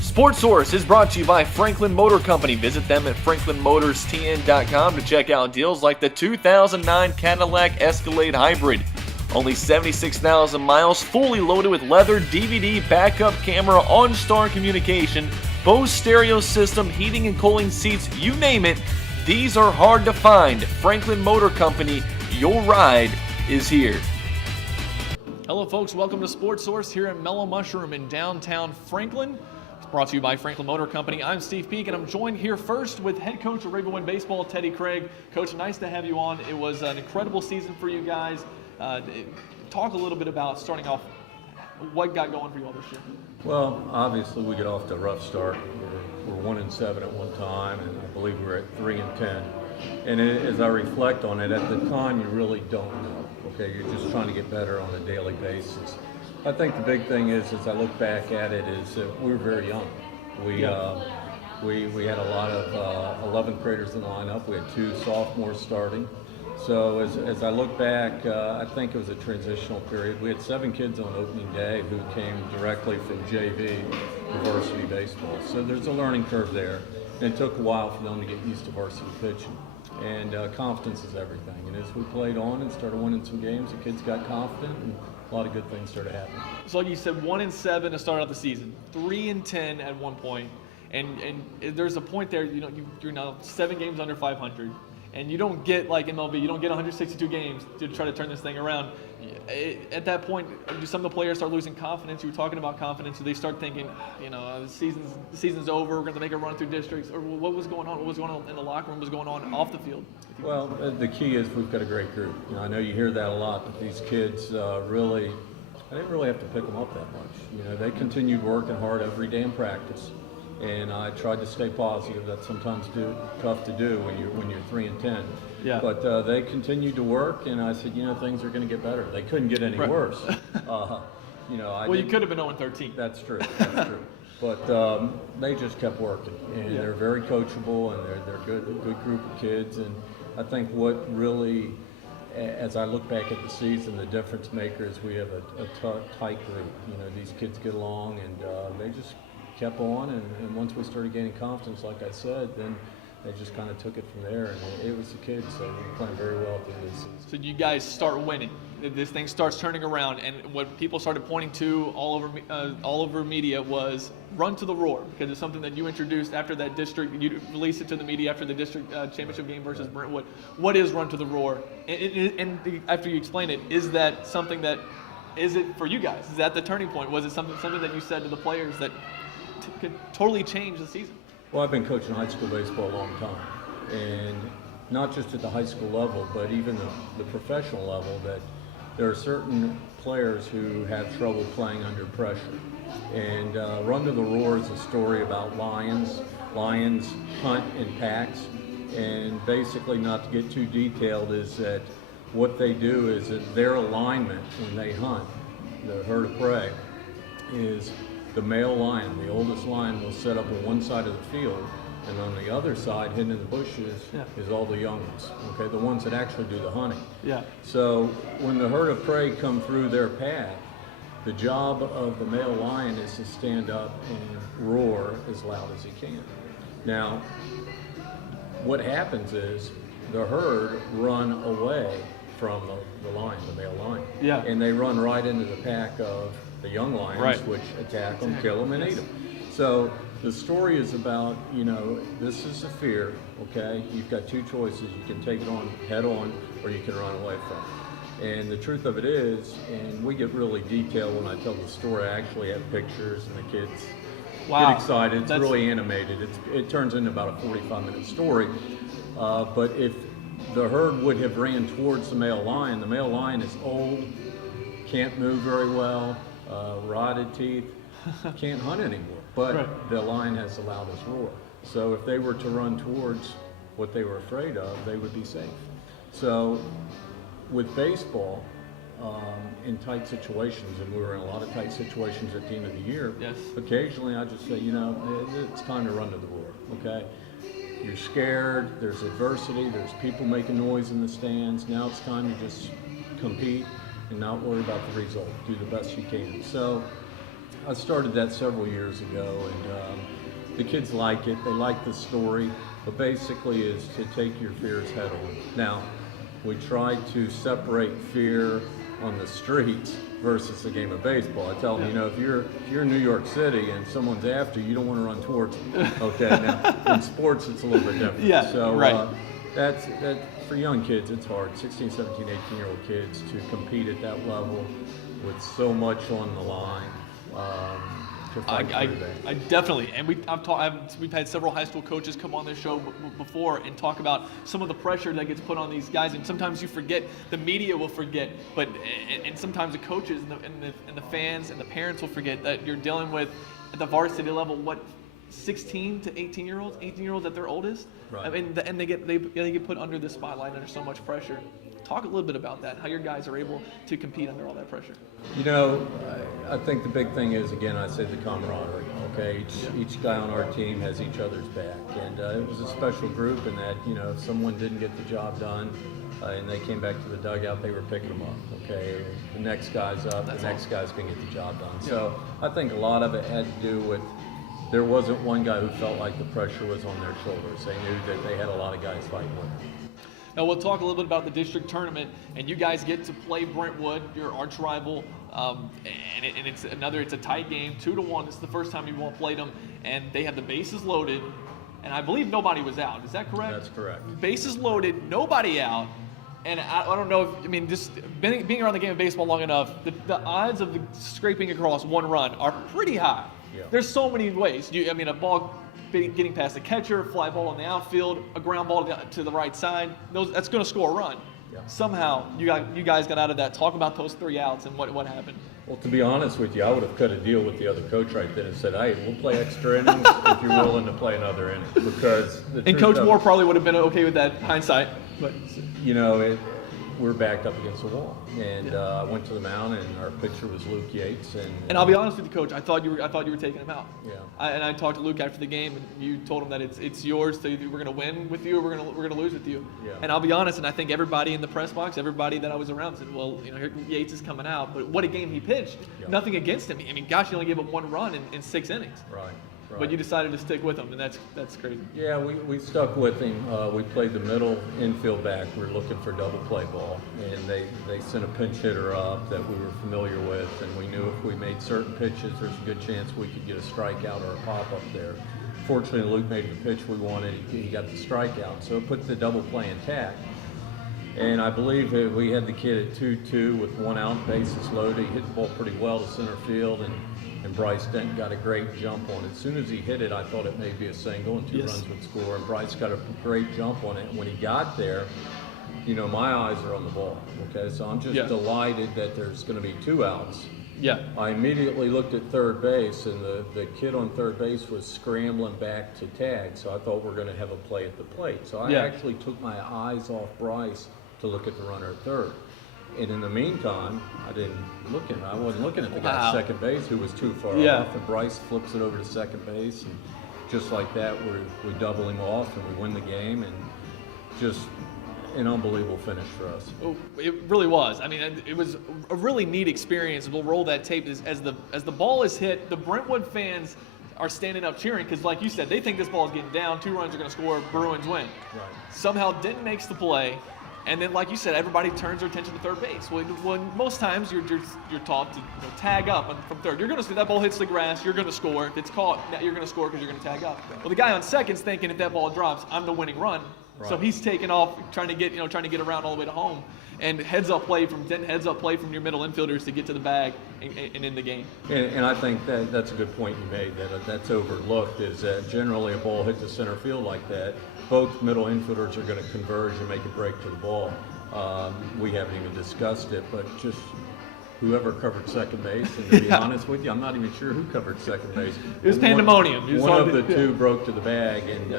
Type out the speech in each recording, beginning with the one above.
Sports Source is brought to you by Franklin Motor Company. Visit them at franklinmotorstn.com to check out deals like the 2009 Cadillac Escalade Hybrid. Only 76,000 miles, fully loaded with leather, DVD, backup camera, OnStar communication, Bose stereo system, heating and cooling seats, you name it. These are hard to find. Franklin Motor Company, your ride is here. Hello folks, welcome to Sports Source here at Mellow Mushroom in downtown Franklin. It's brought to you by Franklin Motor Company. I'm Steve Peak, and I'm joined here first with head coach of Riverwind Baseball, Teddy Craig. Coach, nice to have you on. It was an incredible season for you guys. Talk a little bit about starting off, what got going for you all this year? Well, obviously we get off to a rough start. We're 1-7 at one time, and I believe we're at 3-10. And as I reflect on it, at the time you really don't know. Okay, you're just trying to get better on a daily basis. I think the big thing is, as I look back at it, is that we were very young. We had a lot of 11th graders in the lineup. We had 2 sophomores starting. So as I look back, I think it was a transitional period. We had 7 kids on opening day who came directly from JV to varsity baseball. So there's a learning curve there, and it took a while for them to get used to varsity pitching. And confidence is everything. And as we played on and started winning some games, the kids got confident, and a lot of good things started happening. So like you said, 1-7 to start out the season, 3-10 at one point, and there's a point there. You're now 7 games under 500. And you don't get, like MLB, you don't get 162 games to try to turn this thing around. At that point, do some of the players start losing confidence? You were talking about confidence. Do they start thinking, the season's over, we're going to make a run through districts? Or what was going on? What was going on in the locker room? What was going on off the field? Well, the key is we've got a great group. I know you hear that a lot, but these kids I didn't really have to pick them up that much. They continued working hard every day in practice. And I tried to stay positive. That's sometimes tough to do when you're 3-10. Yeah. But they continued to work, and I said, things are going to get better. They couldn't get any worse. You could have been 0-13. That's true. That's true. But they just kept working, and they're very coachable, and they're good group of kids. And I think what really, as I look back at the season, the difference maker is we have a tight group. These kids get along, and they just kept on, and once we started gaining confidence, like I said, then they just kind of took it from there, and it was the kids, so we were playing very well through this season. So you guys start winning. This thing starts turning around, and what people started pointing to all over media was run to the roar, because it's something that you introduced after that district. You released it to the media after the district championship game versus Brentwood. What is run to the roar? And after you explain it, is that something that, is it for you guys? Is that the turning point? Was it something that you said to the players that could totally change the season? Well, I've been coaching high school baseball a long time, and not just at the high school level, but even the professional level, that there are certain players who have trouble playing under pressure. And Run to the Roar is a story about lions. Lions hunt in packs, and basically, not to get too detailed, is that what they do is that their alignment when they hunt, the herd of prey, is the male lion, the oldest lion, will set up on one side of the field, and on the other side, hidden in the bushes, is all the young ones, okay, the ones that actually do the hunting. Yeah. So when the herd of prey come through their path, the job of the male lion is to stand up and roar as loud as he can. Now, what happens is the herd run away from the lion, the male lion. Yeah. And they run right into the pack of the young lions, which attack them, kill them, and eat them. So the story is about, this is a fear, okay? You've got 2 choices. You can take it on head on, or you can run away from it. And the truth of it is, and we get really detailed when I tell the story, I actually have pictures, and the kids get excited. It's really animated. It turns into about a 45-minute story. But if the herd would have ran towards the male lion is old, can't move very well, rotted teeth, can't hunt anymore. But the lion has the loudest roar. So if they were to run towards what they were afraid of, they would be safe. So with baseball, in tight situations, and we were in a lot of tight situations at the end of the year, occasionally I just say, it's time to run to the roar, okay? You're scared, there's adversity, there's people making noise in the stands. Now it's time to just compete and not worry about the result. Do the best you can. So I started that several years ago, and the kids like it. They like the story, but basically is to take your fears head on. Now, we try to separate fear on the streets versus a game of baseball. I tell them, if you're in New York City and someone's after you, you don't want to run towards them. Okay, now in sports it's a little bit different. Yeah, so right. That for young kids it's hard. 16, 17, 18-year-old kids to compete at that level with so much on the line. To fight through that. I definitely, and we've had several high school coaches come on this show before and talk about some of the pressure that gets put on these guys, and sometimes you forget, the media will forget, but and sometimes the coaches and the fans and the parents will forget that you're dealing with at the varsity level 16 to 18-year-olds at their oldest. Right. I mean, and they get put under the spotlight under so much pressure. Talk a little bit about that, how your guys are able to compete under all that pressure. I think the big thing is, again, I say the camaraderie. Okay, each guy on our team has each other's back, and it was a special group in that if someone didn't get the job done and they came back to the dugout, they were picking them up. Okay, the next guy's up, the next guy's gonna get the job done. Yeah. So I think a lot of it had to do with there wasn't one guy who felt like the pressure was on their shoulders. They knew that they had a lot of guys fighting with them. Now we'll talk a little bit about the district tournament, and you guys get to play Brentwood, your arch rival, and it's a tight game, 2-1. This is the first time you won't played them, and they have the bases loaded, and I believe nobody was out. Is that correct? That's correct. Bases loaded, nobody out, and I don't know just being around the game of baseball long enough, the odds of scraping across one run are pretty high. Yeah. There's so many ways. A ball getting past the catcher, fly ball on the outfield, a ground ball to the right side, that's going to score a run. Yeah. Somehow you guys got out of that. Talk about those 3 outs and what happened. Well, to be honest with you, I would have cut a deal with the other coach right then and said, hey, we'll play extra innings if you're willing to play another inning. Because and Coach Moore probably would have been okay with that, hindsight. But we're backed up against the wall, and I went to the mound, and our pitcher was Luke Yates, and I'll be honest with you, Coach. I thought you were taking him out. Yeah. I talked to Luke after the game, and you told him that it's yours. So either we're going to win with you, or we're going to lose with you. Yeah. And I'll be honest, and I think everybody in the press box, everybody that I was around, said, well, here Yates is coming out, but what a game he pitched. Yeah. Nothing against him. Gosh, he only gave up 1 run in 6 innings. Right. But you decided to stick with him, and that's crazy. Yeah, we stuck with him. We played the middle infield back. We were looking for double play ball, and they sent a pinch hitter up that we were familiar with, and we knew if we made certain pitches, there's a good chance we could get a strikeout or a pop up there. Fortunately, Luke made the pitch we wanted. He got the strikeout, so it put the double play intact. And I believe we had the kid at 2-2 with 1 out, bases loaded. He hit the ball pretty well to center field, and Bryce Denton got a great jump on it. As soon as he hit it, I thought it may be a single and 2 runs would score. And Bryce got a great jump on it. And when he got there, my eyes are on the ball. Okay, so I'm just delighted that there's going to be 2 outs. Yeah. I immediately looked at third base, and the kid on third base was scrambling back to tag. So I thought we're going to have a play at the plate. So I actually took my eyes off Bryce to look at the runner at third. And in the meantime, I wasn't looking at the guy at second base who was too far off. And Bryce flips it over to second base, and just like that, we double him off and we win the game, and just an unbelievable finish for us. Oh, it really was. It was a really neat experience. We'll roll that tape as the ball is hit. The Brentwood fans are standing up cheering because, like you said, they think this ball is getting down. 2 runs are going to score. Bruins win. Right. Somehow Denton makes the play. And then, like you said, everybody turns their attention to third base. When most times you're taught to tag up from third. You're going to see that ball hits the grass. You're going to score. If it's caught, you're going to score because you're going to tag up. Well, the guy on second's thinking if that ball drops, I'm the winning run. Right. So he's taking off, trying to get around all the way to home. And heads up play from your middle infielders to get to the bag and in the game. And I think that's a good point you made. That's overlooked. Is that generally a ball hit to center field like that, both middle infielders are going to converge and make a break to the ball. We haven't even discussed it, but just whoever covered second base, and to be honest with you, I'm not even sure who covered second base. It was pandemonium. One of the 2 broke to the bag, and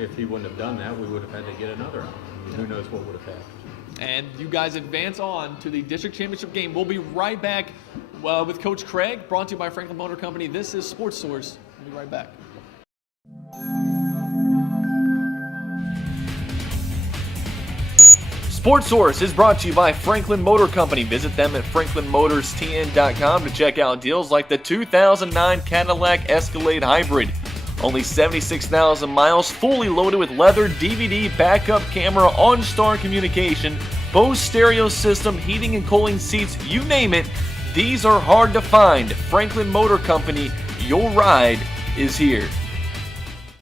if he wouldn't have done that, we would have had to get another out. Who knows what would have happened. And you guys advance on to the district championship game. We'll be right back with Coach Craig, brought to you by Franklin Motor Company. This is Sports Source. We'll be right back. Sports Source is brought to you by Franklin Motor Company. Visit them at franklinmotorstn.com to check out deals like the 2009 Cadillac Escalade Hybrid. Only 76,000 miles, fully loaded with leather, DVD, backup camera, OnStar communication, Bose stereo system, heating and cooling seats, you name it. These are hard to find. Franklin Motor Company, your ride is here.